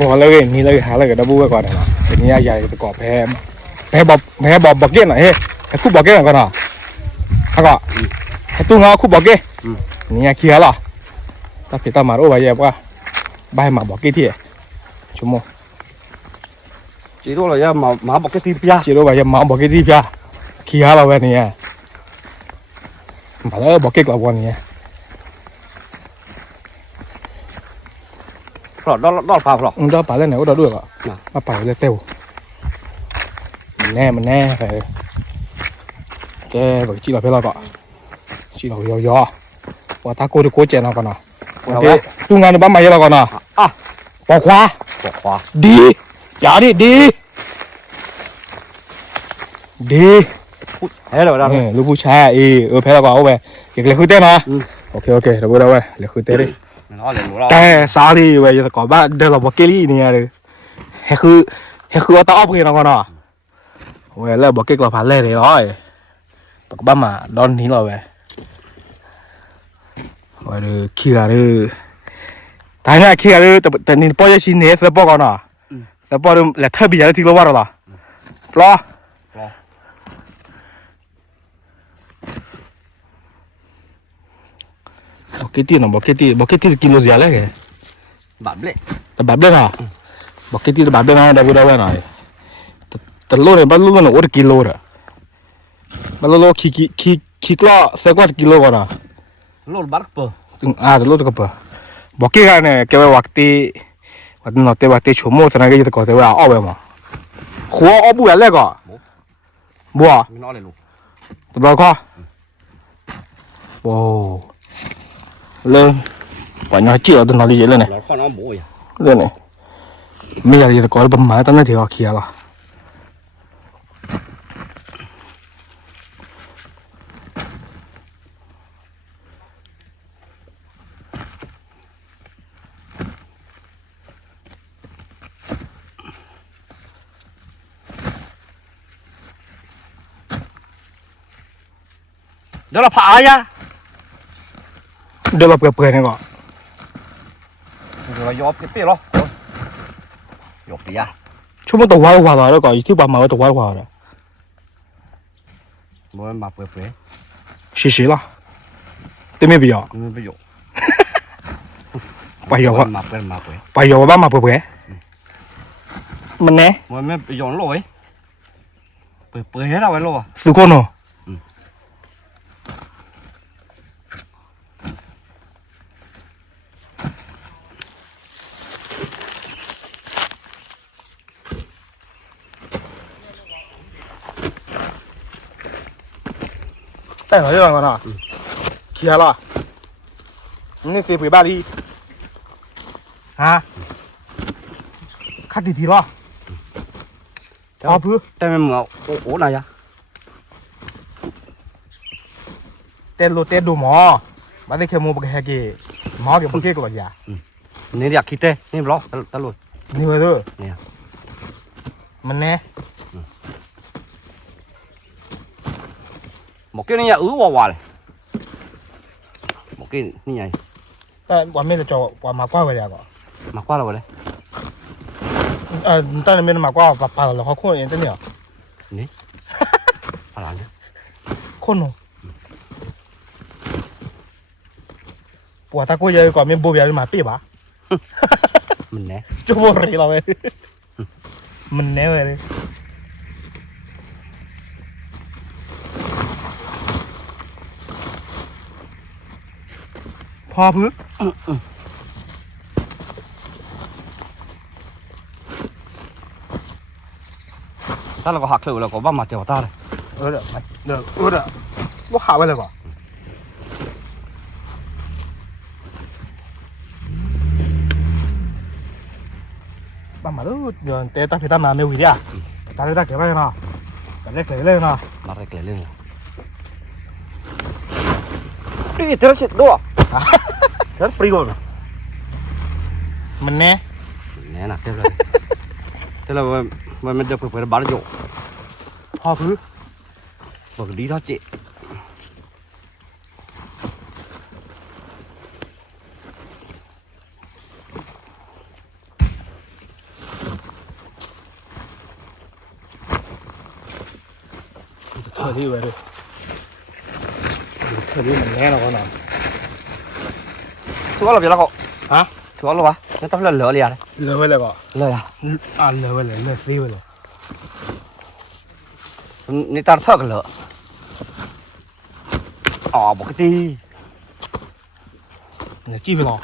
còn lấy cái ni lấy há lấy cái double cái còn này nó cái ni dài cái cọp he bọp bọt kia này he cái cúp bọt kia này con nào à con cái tung ngao cúp bọt kia ni kia là ta phải ta mà ô bài qua bài mà bọt kia thì chúng mô chỉ đó là mà bọt cái tim pia chỉ đó bài mà bọt kia thì pia kia là vậy nè mà đó bọt kia là quan nè rồi đó phao rồi đó phải lên này đó được ạ mà phải lên tiêu mình nè phải cái vậy chỉ là phải lo cọ chỉ là yo và ta cô được cố chèn nào còn nào cái tung ngang nó bám mày là còn nào bỏ khóa đi trả đi thế rồi đó lúc vui cha phải là cọ về cái lấy khơi tê nó ok rồi bữa đâu về lấy khơi tê đi cái sao đi vậy giờ có ba đây là một cái ly này rồi hay khơi tao ốp cái nào còn nào vậy là một cái là phải lên đấy rồi có ba mà đón tí rồi về rồi được kia rồi tại này kia rồiแต่นี่ป้อยชิ้นนี้จะป้อก่อนน่ะจะป้อแล้วถ้าบีจะทิ้งแล้วว่าหรอปลอบอกกี่ตีน่ะบอกกี่ตีกิโลเสียเลยแกแบบเล่แต่แบบเล่น่ะบอกกี่ตีแบบเล่น่ะได้บ่ได้หน่อยแต่โลเนี่ยบ่โลน่ะ1กิโลอ่ะบ่โลขี้กล้อเซกว่ากิโลก่อนน่ะโลบักเปอแต่โลตะกะบอกกี่กันเนี่ยแกว่าwaktu nanti waktu cuma senang aja kau tahu apa mah kau apa buat lagi kau buatไม่น้อยเลยลูก terus kau wow lên banyak cik tu nali je lên này เราข้อน้องบุ้ย lên này mấy cái gì kau bấm máy tao nói thì kia là đó là phải á đây là bữa này kau rồi dọc cái pia lo dọc pia cuma tu war đó kau itu bấm máy tu war đó mới mà bữa xí là tem mấy biểu mới bây giờ bây giờ mà bây giờ bấm mà bữa mình nè mới bây giờ nó rồi bữa hết rồi lo sư con rồi带回去了呢，切了，你谁陪伴你？啊？看弟弟了，好不？đây mình ngầu ổ này à แต่ดูหมอมาได้แค่มูบกแฮกหมอเก็บเก็บก่อนอย่า นี่อยากคิดเต้นี่บล็อกตลอด นี่เลยด้วย เนี่ย มันแน่ một cái này ứ hòa này một cái như này แต่ว่าไม่ได้จอว่ามากกว่าไปแล้วก็ mà qua rồi đấy ตอนนี้ไม่ได้มากกว่าปลาเราเขาคนเองตัวเนี่ย นี่อะไรเนี่ย คนหนูปวดตากูเยอะกว่ามีบูเบียร์มาปีบะ mình nè จะบูรีเราเลยมันแน่เลยพอพื้น ta là có hạt lựu là có ba mặt tiểu ta này được bố hạ bây giờ bỏ ba mặt đó té ta phải ta mà mèo gì đi à ta lấy ta kéo lên nào ta lấy kéo lên nào mặt này kể lên này đi thế nó chết đâu thế nó free rồi mình nè nè nè thế là mình được phải bán rượu พอพื้น บอกดีđó chị ที่ไว้เลยเธอที่มันแน่เราก็นอน ชัวร์เราจะแล้วก็ ฮะ ชัวร์หรอวะนั่นต้องเหลือเลยอ่ะ เลยไว้เลยก็ เลยอ่ะ เลยไว้เลยเลยซีไว้เลย นี่ตาเท่ากันเหรออ๋อบอกตี เนี่ยจี้ไปหรอ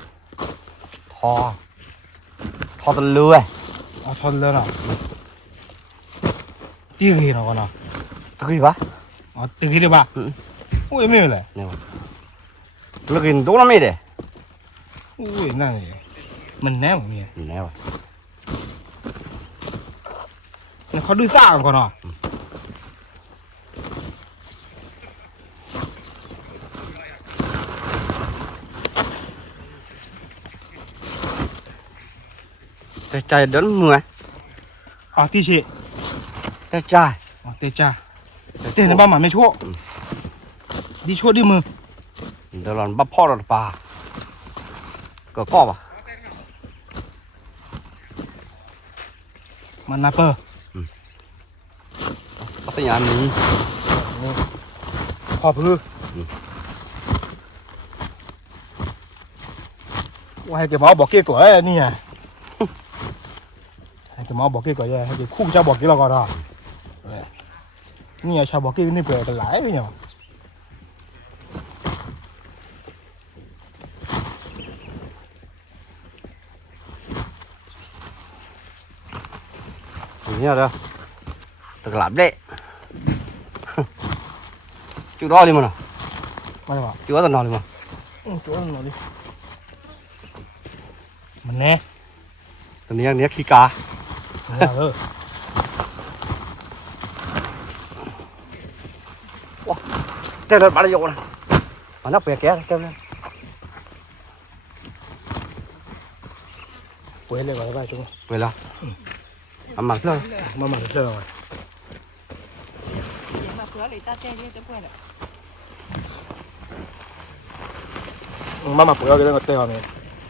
ทอตะเลือย เอาทอนเลยนะตีกี่เราก็นอน ตะกี้ปะ อ๋อตีกี่ได้ปะโอ้ยไม่เลย เนี่ยวะแล้วกินตัวนั้นไม่ได้ โอ้ยนั่นเลยมันแน่ของเนี่ย แน่วะ เนี่ยเขาดูซ่ากันก่อนเนาะ ใจเดินมือ อ๋อตีเช ใจ อ๋อเตจ้าเตในบ้านมันไม่ชั่วดีชั่วดีมือ เดี๋ยวเราบับพ่อเราปลาก็ป่ะ มันนับเปอร์ ก็เป็นอย่างนี้ ขอบพื้ว่าให้เก็บหมอบอกเกี่ยวกับนี่ไงให้เก็บหมอบอกเกี่ยวกับยังให้เก็บคู่เจ้าบอกเกี่ยวกับเรานี่ไงชาวบอกเกี่ยวนี่เปลือยกันหลายเนี่ย อย่างนี้เลยตะกลับเละจุดรอเลยมั้งนะ ไม่หรอ จุดว่าตะนอนเลยมั้ง ตัวนั้นหน่อยดิมันแน่ ตอนนี้ขี้กา เจ้าเดินมาเลยโยนมันน่าเปียกแก่เจ้าเลย ปวยเลยก่อนไปจุ๊บ เวลาอันมันเลย มาหมั่นเชื่อเลย mà phứa lấy ta tê đi tới quên ạ มาหมั่นปวยเอาเรื่องเตะเนี่ย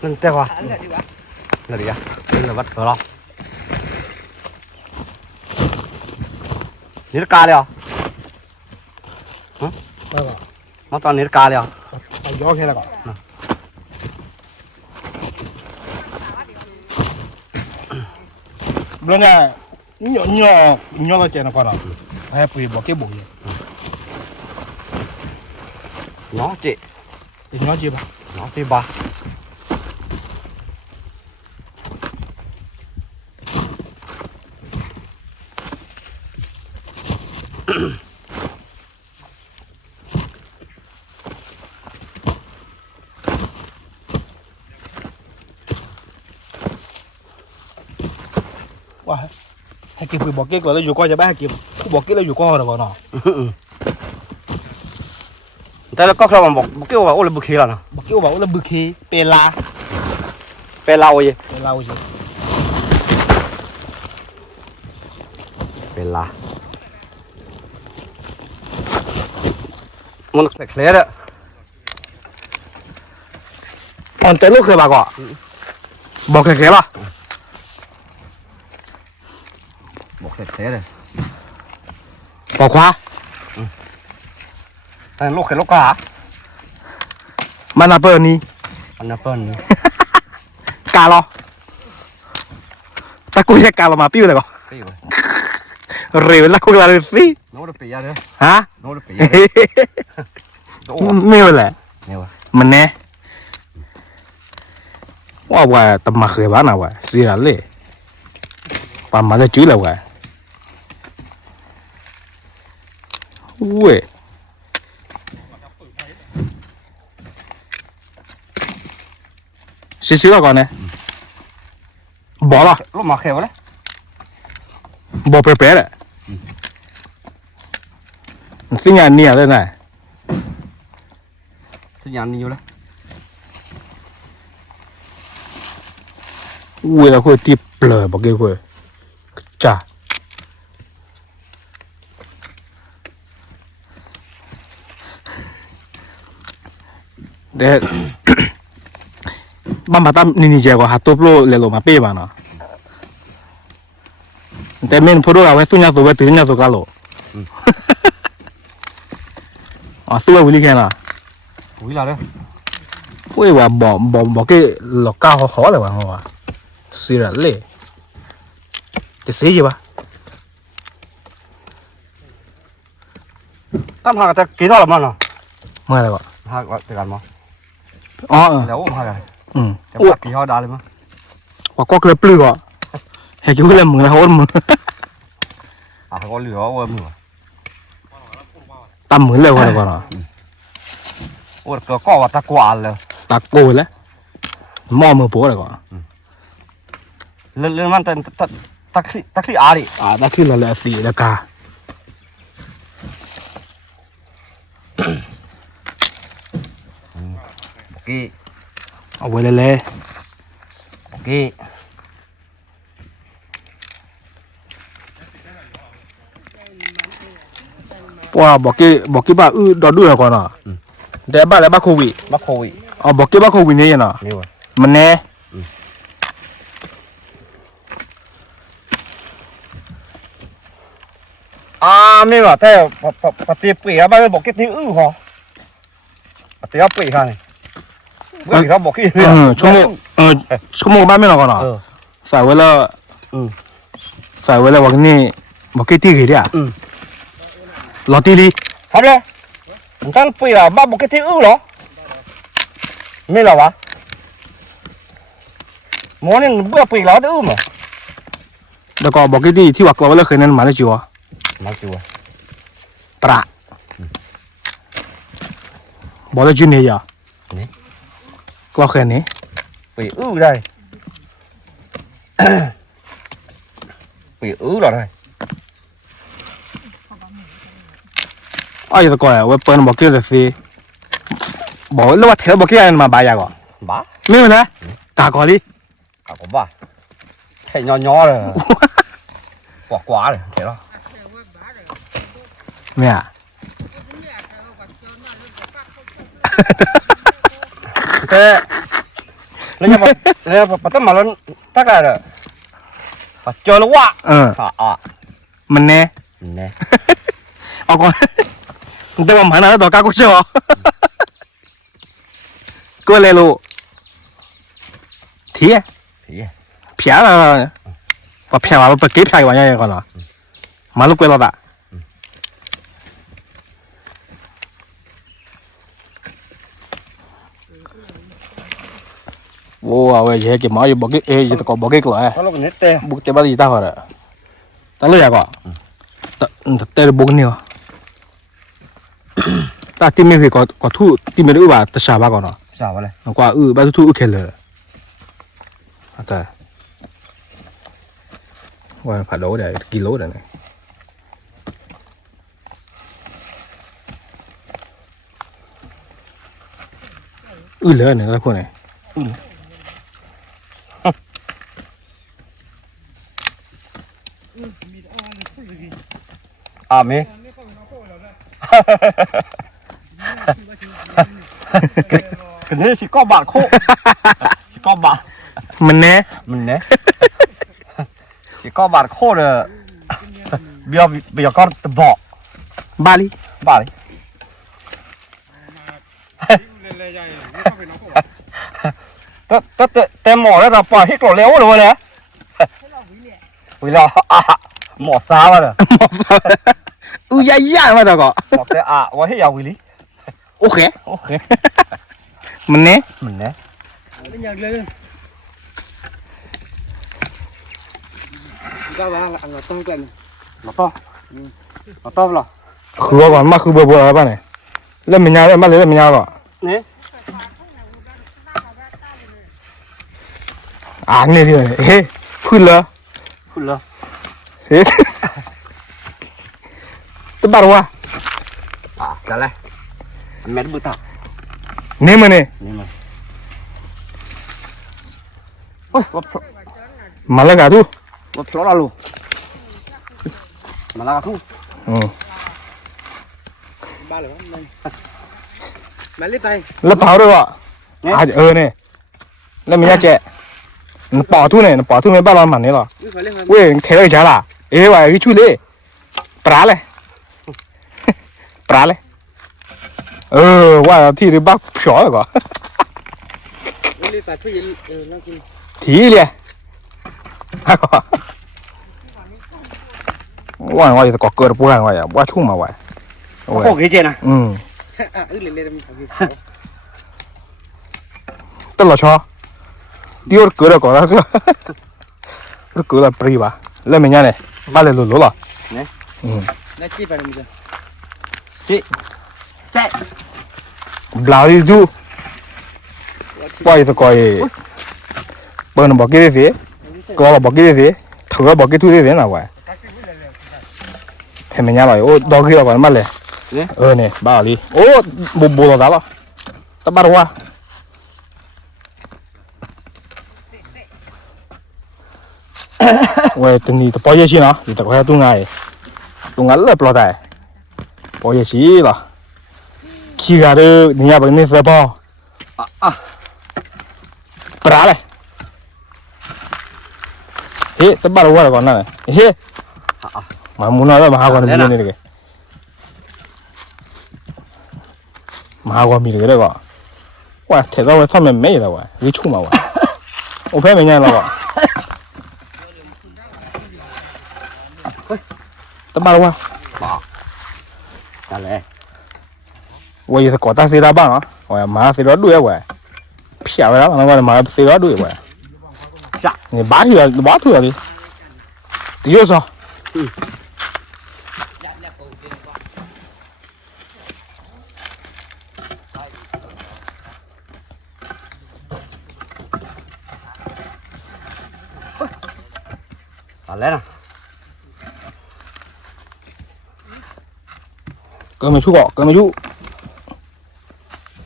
นั่นเจ้าวะ là đi bác นั่นดิอ่ะนี่เราวัดเถอะเรานี่กาเลยเหรอ ไม่หรอ มาตอนนี้กาเลยเหรอ ไปย้อนแค่ละก่อนบล็อกเนี่ยnhỏเราเจนก่อนอ่ะให้ปุยบอกเก็บบุย น้องจี เป็นnhỏจีบ น้องจีบ้าว่าให้เก็บปุยบอกเก็บก่อนแล้วอยู่ก็จะไปให้เก็บบอกเก็บแล้วอยู่ก็หรอก่อนเนาะ แต่แล้วก็เราบอกเกี่ยวกับโอ้เลยบุคีแล้วนะ บอกเก็บบอกว่าบึกเคเปลา เป็นเราเอง เปลาสิ เป็นลามันเคลียร์เลย อ่อนแต่ลูกเคยมาก่อนบอกเคยป่ะ บอกเคลียร์เลย บอกขวา แต่ลูกเคลียร์ลูกกา มันนับเปิลนี่ อันนั้นเป็น กาลอตะกุยกาลอมาปิ้วเลยก่อน ปีเลย เร็วแล้วกูกลายเป็นฟี โน้ตปีอะเลย ฮะ โน้ตปีโอ้ ไม่เป็นไร เนี่ยวะ มันแน่ว่าตำมาเคยบ้านนะว่าสีอะไรเลยปามาจะจุ้ยแล้วว่าเว้ยซื้อแล้วก่อนนะบอกละ ลูกมาเคลียร์เลย บอกเปรี้ยๆเลยสิ่งอย่างนี้อะไรนะ ทุกอย่างนี่อยู่เลย เวลาคุยที่เปลือยบอกเกี่ยวกับจ้าเด็ดบ้านมาตั้มนี่เจ้าก็หาตัวโปรเลยลงมาเป๊ะบ้านะแต่เมนพูดว่าไว้สุญญาสุเวตื่นญาสุกาโล อ๋อสู้วิลีแค่น่ะ อุ้ยเราเด้อ พวกว่าบอกแกหลอกก้าวเขาเลยว่ะว่าสิระเล่จะเสียจีปะ ตั้มหากแต่กี่เท่าละมันเนาะ เมื่อไรวะ หากแต่กันมั้ง อ๋อ เดี๋ยวหากกัน แต่ อ้ว กี่เท่าได้เลยมั้ง ว่าก็เกลือปลื้ออ่ะเฮ้ยกูเล่นมึงแล้วเขามึง เขาก็เหลือว่ามือ ตำมึงเลยว่าก่อนอ่ะ โอ้ก็ว่าตะกวาเลย ตาโกแล้วมอมือโป้เลยก่อน เรื่องมันตะคลีอาดิ ตาขึ้นแล้วแหละสีแล้วกา กี่ เอาไว้เลย กี่ ว่าบอกกี้บ้าดอดด้วยก่อนอ่ะเดี๋ยวบ้าแล้วบ้าโควิด มาโควิด อ๋อบอกกี้บ้าโควิดนี่ยังอ่ะ นี่วะ มันแน่ ไม่หรอแต่ปฏิปีอะบ้านบอกกี่ที่หรอปฏิปีค่ะนี่เมื่อกี้เขาบอกกี่ ชั่วโมงบ้านไม่หรอกก่อนอ่ะใส่ไว้แล้วว่านี่บอกกี้ตีกี่เดียวรอตีลี ทำเลยมึงตั้งปีอะบ้านบอกกี่ที่หรอไม่หรอวะหมอนี่เบื่อปีแล้วดื้อมั้ย แล้วก็บอกกี้ที่ว่าเราเลิกเคยนั้นมาแล้วจิ๋ว มาจัว ปลาบอกแล้วจุนเนี่ยก็แค่นี้ ปีได้ปีหรอได้ อ๋อจะก่อนว่าเปิดบอกกี้เลยสิบอกแล้วว่าเทลบอกกี้อันมาบายาก่อน บ้า ไม่เป็นไรกาก่อนดิ ก็บ้าแค่ย่อเลยกว่าเลยเห็นหรอ เนี่ย แต่แล้วปะตั้มมาแล้วทักอะไรเลยเจอแล้ววะมันแน่ เนี่ย เอาก่อนแต่ว่ามันน่ะต่อกากูเชื่อก็เลยรู้ทีเพี้ยแล้วว่าเพี้ยว่าไปเก็บเพี้ยวันยังก่อนเหรอมาลูกเวลาละโอ้เอาไว้เฮ้ยเก็บมาอยู่บอกจะตะกบอกเลย เขาลงนิดเต้ บุกเตะบ้านยี่ตาเหรอตาเลยอะก็เตะบุกเนี่ยตาทีมไม่เคยก็ทุทีมไม่รู้ว่าตาชาบ้าก่อนเนาะ สาวอะไร ก็บ้านทุกเคเลยแต่ว่าผัดโลเดี๋ยวกิโลเดี๋ยวนี้เลยเนี่ยแล้วคนไหน มีคือนี่สิก็บาทโคสิก็บาท มันแน่ สิก็บาทโคเลยเบียก็ตะบอก บาลี บาทแต่หมอแล้วเราปล่อยให้กรดเร็วเลยเนี่ยเวลาหมอซาว่ะเลย ยากมาตะก็ บอกแต่ว่าให้ยาววิลิ โอเคมันแน่ เนี่ยเป็นอย่างเลยก็ว่าเราต้องกันเราต้องหรอ คือว่าก่อนมาคือเบื่ออะไรบ้างเนี่ยเล่นมันยาวเล่นบ้านเลยเล่นมันยาวก่อน นี่ เนี่ยที่เฮ้ยขึ้นเลย คุณเหรอ เฮ้ยตัวบ้านวะ อะไรแม่บุตร เนี่ยมันเนี่ย นี่มันโอ้ยว่า มาแล้วกันทุ ว่าพลอดลูมาแล้วทุ บ้านเลยวะมันรีบไป แล้วเผาด้วยวะเนี่ยแล้วมันยากแกปอทุเนี่ยปอทุไม่บ้านเราหมันนี่หรอเว้ยเทเลยจ้าล่ะว่าช่วยเลยปลาเลย哇，提的把票了个，我哩把出去那个提的，那个，我也是搞个的不干我呀，我穷嘛我，我给钱呢。得了瞧，丢了个的搞那个，这个了不是吧？来明年嘞，把来录了。那几百人子。在。不拉的就，我也是搞的，不能把给谁，搞了把给谁，头了把给土的人那块。太明年了，我到给了把嘛嘞。呢，把里，不到咋了？他把的话。我等你包夜去呢，你这块东爱了不老带，包夜去了，去个的你也不能塞包，不打嘞，嘿，这把的我来搞那，嘿，我木那马上搞那米那个，马上搞米那个，我太早我上面没了我，你穷嘛我拍没见了我。怎么了我？咋嘞？我也是搞大谁大棒啊！我马上谁着对我，骗我了，那我马上谁着对我。啥？你挖去了，挖出来的，的确是。咋来了？哥们出搞，哥们出。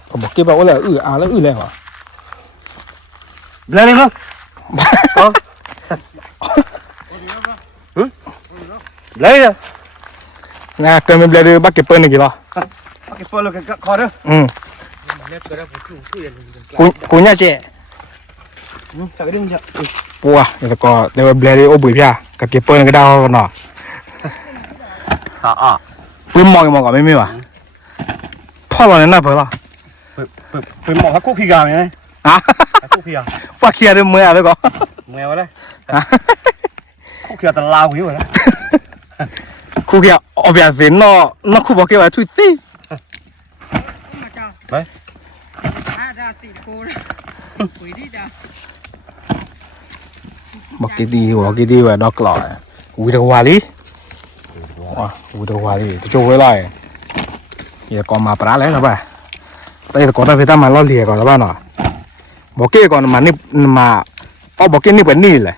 我给把我来俺来来嘛。来吗？来呀！那哥们来的把给搬那个了。把给搬了，给烤的。姑娘姐。这个东西。哇，这个这个来的我不骗，给搬那个大号呢。不忙个没没吧？泡了那不了。不忙还过去干呢？过去啊！我去的没啊这个。没有嘞。过去的拉回来了。过去后边人那裤包给我推对。来。我给的我那个了，为了话哩。哇，为了话哩，就回来。也搞嘛不拉来了吧？但是搞到非常蛮老厉害搞了吧呢？我给搞嘛你嘛，我给你本你嘞。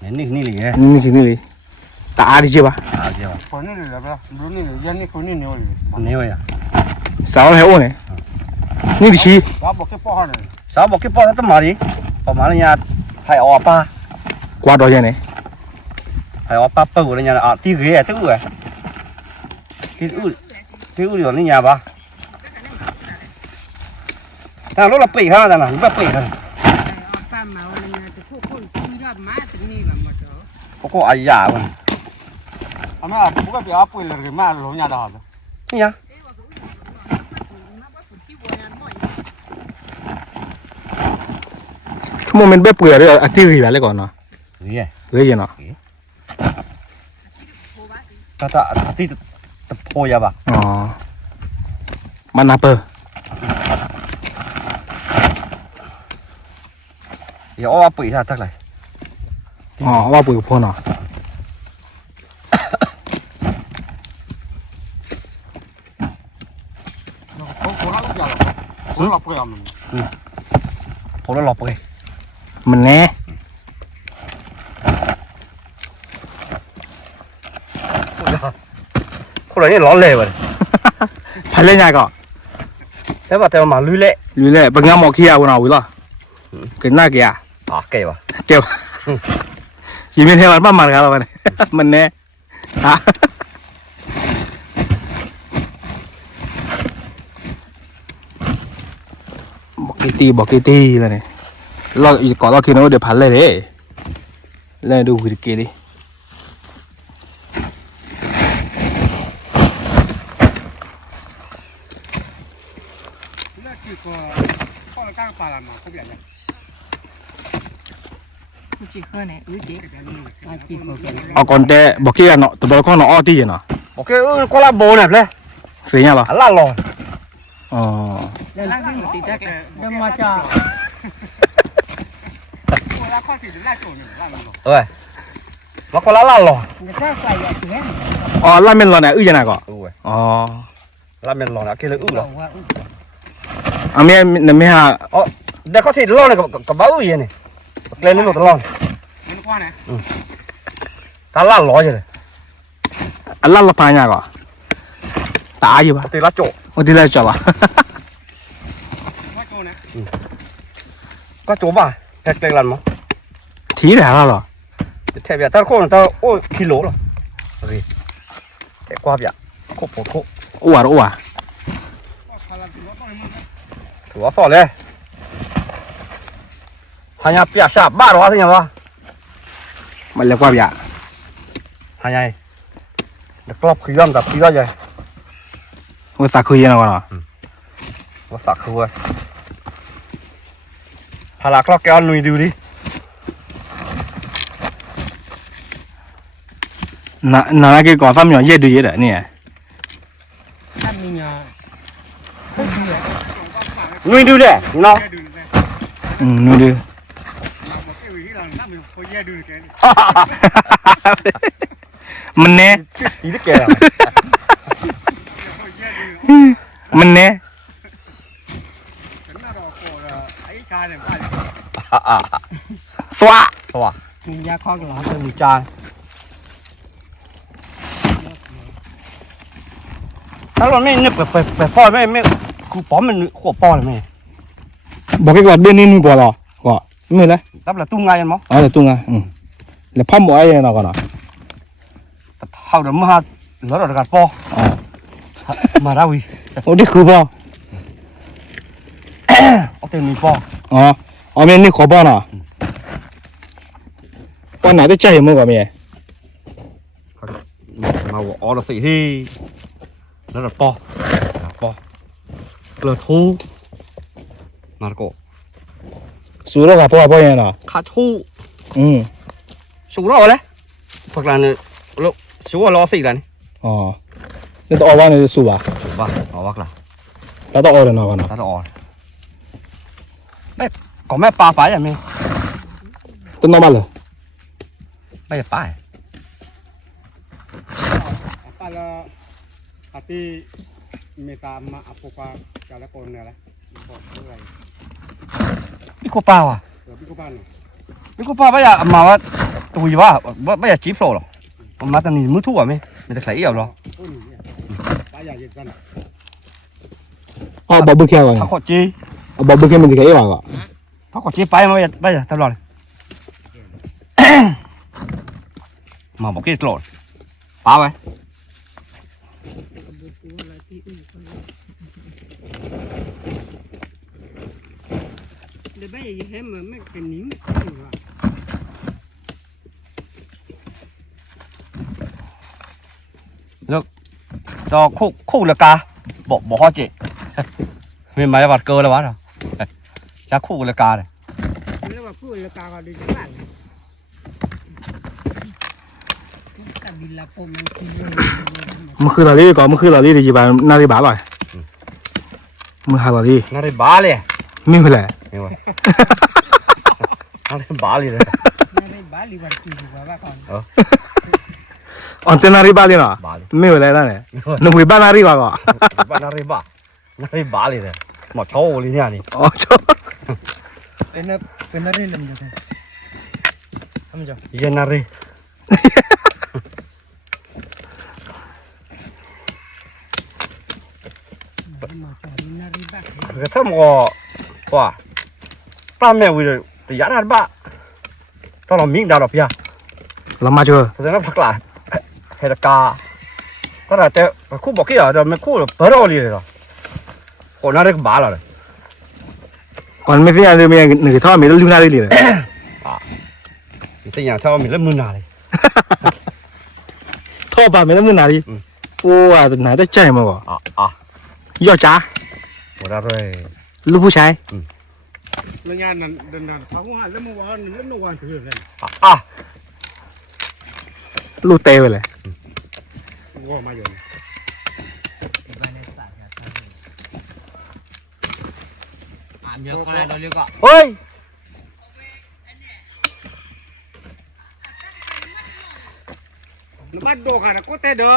你嘞？你里，打的去吧。打的去吧。过年了吧？不是你的，你过年了的。没有呀。啥还我呢？你的去。啥不给包上呢？啥不给包他妈的？他妈的呀，还要把。刮多少钱呢？还要把包人家啊，第个也都哎。cái ưu điểm nhà ba, thằng nó là bể ha, thằng nào cũng bể thôi. Có ai giả không? Ama bukan biar apa lagi mah lo nya dah. Iya. Cuma main bep ya, ada aktif ya le kono. Iya. Iya no. Kata hati tepo ya ba. Oh. Mana apa? Ya apa ya tak lah. Oh, apa pun no. Có nó lọc kìa. Mình nè. Có là nó lè vậy. Phải lên nhà cọ. Thế mà theo mà lưới lệ. Lưới lệ, bằng ngắm một khi à, nào rồi. Cái na kìa. À kìa bà. Kìa. Chỉ biết theo bạn mặt cả rồi này. Mình nè. Hả? Bỏ cái tì là này. Có lo khi nó để phản lại đấy. Lên đủ cái kia đi. 了嘛，后边的。不去喝呢，有几啊，几口给。 เอาก่อนแต่บอกกี้เนาะแต่บอกข้อเนาะอ้อตีเนาะ ok có lá bồ này lên เสียงเหรอ lá lò อ๋อ 来拉给我弟弟给。那么家。我拉快点，拉走呢，拉走。 rồi nó có lá lò 你再快一点。 อ๋อลาเมนรอเนี่ยยังไงก่อน ừ อ๋อ lá men lò đã kia là ừ rồi อ่ะไม่ฮะ đây có thịt lò này có báo gì này lên đến một lò 你快呢？ ta lá lò gì này อันละละพายก่อนตายอยู่ป่ะ thì lá trộn โอ้ดีเลยจ้ะป่ะ 快走呢。 có chỗ bà hẹt lên lần mà ทีไหนแล้วหรอ theo việc ta khô là ta ôi kilo rồi rồi để qua việc khô bột khô อ้วนอ้วน thua sọ lên hai nhà bịa sạp ba đó thế nhỉ ba มันเรียกว่าอย่าง hai nhà được lọc khí âm tập khí ra vậy ว่าสักคุยยังไงก่อนเนาะ có sạc khô rồi hà lạc lọc kéo nuôi đi น่าจะก่อนซ้ำอย่างเย็ดดูเย็ดอ่ะเนี่ย 他们呢？ nuôi đi đấy nó นู่นดิ มันเน่ ý thức kìa มันเน่ สวะ thôi à 人家靠个老。 mùi trà nó là mấy nếp phải phoi mấy cụ bó mình khổ bò này mày บอกให้ก่อนเดือนนี้นู่นบ่หรอก่อนไม่เลย đắp là tung ngay ăn mó อ๋อแต่ตุ้งอ่ะแล้วพ่อหมอไอ้เนาะก่อนเนาะ hao được mà nó là gạt po อ๋อ mà ra ui โอ้นี่คือพ่อ có tiền mình po อ๋ออ๋อแม่นี่ขอพ่อเนาะป้อนไหนได้ใจมั้งก่อนแม่ mà ó là xị thì nó là po là thu mà cổ สู้แล้วกับพ่อพ่อยังเนาะ khá thu อืม số đó đấy hoặc là lúc số là lo xị là này อ๋อนี่ต้องเอาว่าในสู้อ่ะ vâng nó hoặc là แล้วต้องเอาเลยเนาะก่อนเนาะ ta đỏ đây có mẹ pa phải à mẹ ต้นน้ำมันเลย bây giờ phải Apa lah hati minta maaf apa kalau kau ni lah. Kau mulai. biết cô pa à Tapi kau mana? biết cô pa bây giờ mà tùy quá bây giờ chỉ phổ rồi mà tao nhìn mới thu à mẹ mình thấy yêu rồi Oh ni. Saya je sana. อ๋อบอกบุกแค่ก่อน thao khó chi บอกบุกแค่มันจะแค่ว่าก่อน thao khó chi phải mà bây giờ tao rồi mà một cái lộn pa vậy Để bây giờ hết mà mấy cái nín. được cho khu là ca bỏ hoa chị mình máy vặt cơ là bắt rồi ra khu là ca này Nếu mà phụ là cả vào đi các bạn. Cả vì là phụ mình thì มันคือลาลี่ก่อนมันคือลาลี่ที่จีบานนาฬิบาลอยมันหาลาลี่ nó đây bá liền ไม่เป็นไร nhưng mà nó đây bá liền đấy nó đây bá lì vật kỳ của bà con. อ๋อแต่นาฬิบาลี่เนาะ bá liền ไม่เป็นไรนั่นแหละหนุ่มบ้านนาฬิบาก่อน bạn nó đây bá liền đấy mà cháu liền nha này อ๋อชอบ Benar ni lem je. Kamu je. yên nari cái thằng ngò quả ba mẹ vừa rồi thì giá ăn bạ tao làm miếng đào đập ya เรามาเจอ thế nó thật là hay là cá có là thế khu bỏ kia rồi mấy khu là bớt rồi rồi còn nó đấy bả rồi ก่อนไม่เสียเลยมีหนึ่งท่อมีแล้วลืมนาฬิเลย thì nhà sao mình lấy mưa nào này ท่อป่าไม่แล้วมือนาฬิโอ้อ่ะไหนได้ใจมาก่อน à ย่อจ้า của ra rồi ลูกผู้ชาย แล้วงานนั้นเดินเขาหันแล้วเมื่อวานแล้วเมื่อวานคืออะไร อ่ะ ลูกเตะไปเลย ว่ามาอยู่ เยอะขนาดนั้นเลยก็ เฮ้ยบ้านโดกันก็เตะเด้อ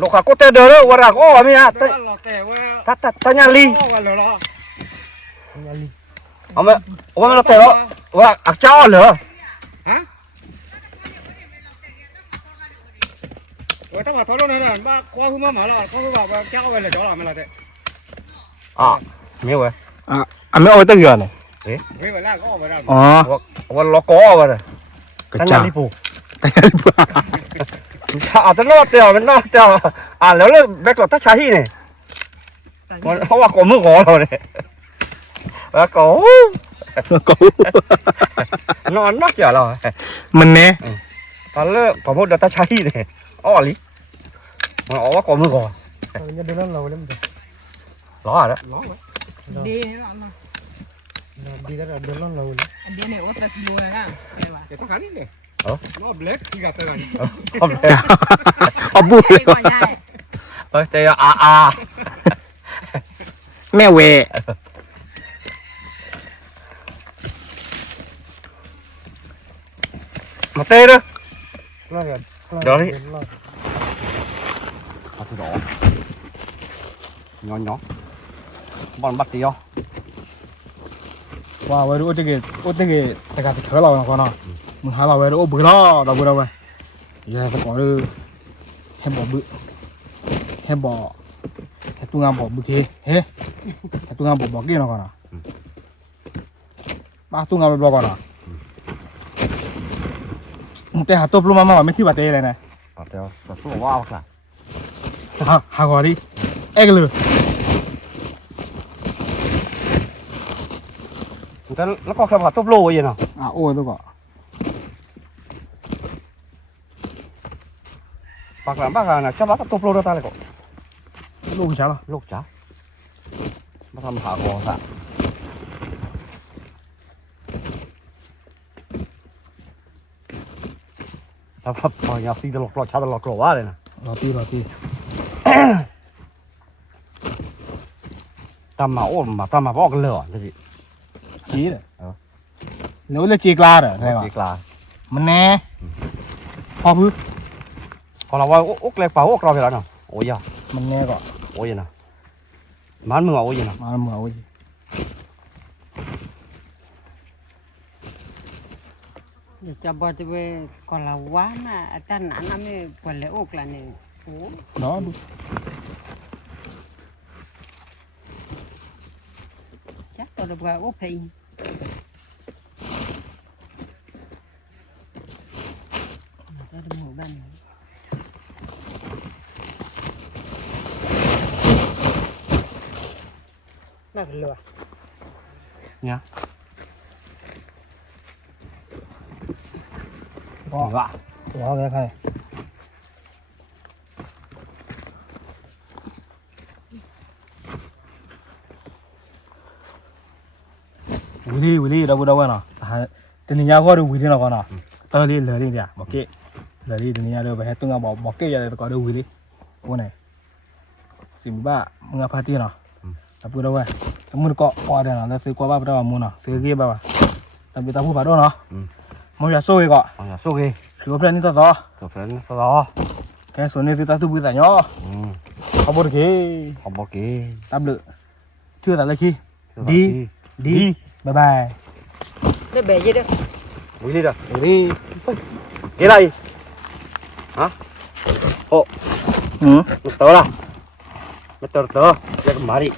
ลูกค้าก็เตะเด้อวันละก็ว่ามีอ่ะ แต่เราแต่ว่า ถ้าญาลี วันเลยเหรอ เอามาเราเตะแล้วว่าอักเจ้าเหรอ ฮะว่าถ้าว่าทะเลาะนั่นน่ะบ้าคว้าขึ้นมาหมาละคว้าขึ้นมาว่าเจ้าไปเลยเจ้าละไม่ละเตะ อ่ะมีเว้ย อ่ะไม่เอาไปตั้งเยอะเนี่ย ไม่ไปละก็ออกไปได้ อ๋อ วันล็อกก็ว่าเลย กระ ตั้ง จา ญาลีปูอาจจะนอดเตียวมันนอดเตียวแล้วเรื่องแบกหลอดถ้าใช้เนี่ยเพราะว่าก่อมือขอเราเนี่ยแล้วก็ ก็ นอนนอกเตียวเรา มันเน่ ตอนเลิกผมพูดถ้าใช้เนี่ยอ้อลิมันออกว่าก่อมือขอ จะเดินเราเล่นเด็ก ล้อแล้ว ล้อ ดีนะ ดีก็เดินเรา ดีเนี่ยว่าจะกิโลนะ เดี๋ยวต้องการนี่เนี่ยล้อเบลกที่กับเตะกัน เอาบุญ ก่อนใหญ่ เฮ้ยเตียวแม่เว มาเตะด้วย ล้อกัน เดี๋ยวนี้เอาสิดอกnhỏ bọn bắt tiêu ว่าไว้ดูโอ้เจ๊แต่การเถอะเราก่อนเนาะมึงหาเราไว้ดูโอ้บึ้งล้อเราบึ้งเราไว้อย่าไปก่อนเลยให้บอกบึ้ให้บอกให้ตัวงานบอกบึ้งทีเฮ้ให้ตัวงานบอกกี่เนาะก่อนเนาะบ้าตัวงานบอกก่อนเนาะแต่หาตัวปลุกมาไม่ที่บาดเจ็บเลยนะ bắt tiêu bắt tiêu wow cả หาก่อนดิเอ็กเลย แล้วก็ขับขับตุ๊บโลยังเนาะ โอ้ยตัวก่อน ปากหลังปากหลังนะจะรับตุ๊บโลได้ตาเลยก็ ลูกช้าหรอ ลูกจ๋ามาทำหาคอซะถ้าพออยากซีตลกรอชาตลกรอว่าเลยนะ รอตี ตามมาโอ้มาตามมาบอกกันเลยอ่ะนี่ จีเลยแล้วเลยจีกลาเหรอใช่ป่ะ จีกลา มันแน่พอพื้น พอเราว่าโอ๊กเล็กเปล่าโอ๊กเราไปแล้วเนาะโอ้ยอ่ะ มันแน่ก่อน โอ้ยนะมันมึงเอาโอ้ยนะ มาเหมือนโอ้ย จะบอกจะไปก่อนเราว่ามาอาจารย์นั้นไม่ปวดเลยอกละเนี่ยโอ้ เนาะดู chắc tôi được gọi ốp hình tôi được ngủ bên này mà cái lửa nha ก็ว่าอะไรใครวิลี่เราเนาะแต่นี่ยาก็ดูวิลี่เนาะก่อนเนาะตอนนี้เลยเนี่ยบอกเก้เลยนี่นี่ยาเราไปให้ตัวงานบอกเก้ยาเลยก็ดูวิลี่โอ้ไหนสิบบ้ามึงอาพาตีเนาะแต่พูดเอาไว้ถ้ามึงก็พอเดี๋ยวเนาะแล้วซื้อกว่าบ้าไปได้ว่ามึงเนาะซื้อกี่บ้าแต่ไปตาผู้ผ่าด้วยเนาะมึงจะสู้อีกอ่ะ à số gì คือว่าเพื่อนนี่ต่อ rồi phải sau đó แค่ส่วนนี้คือตาตู้บุญแต่เนาะเขาบอกกี่ học một cái ตามเลยชื่ออะไรขี้ đi ดีบายบาย nó bể gì đấy vui đi rồi นี่ cái này hả hộ อืม một tớ nào một tớ tớ lấy cái má đi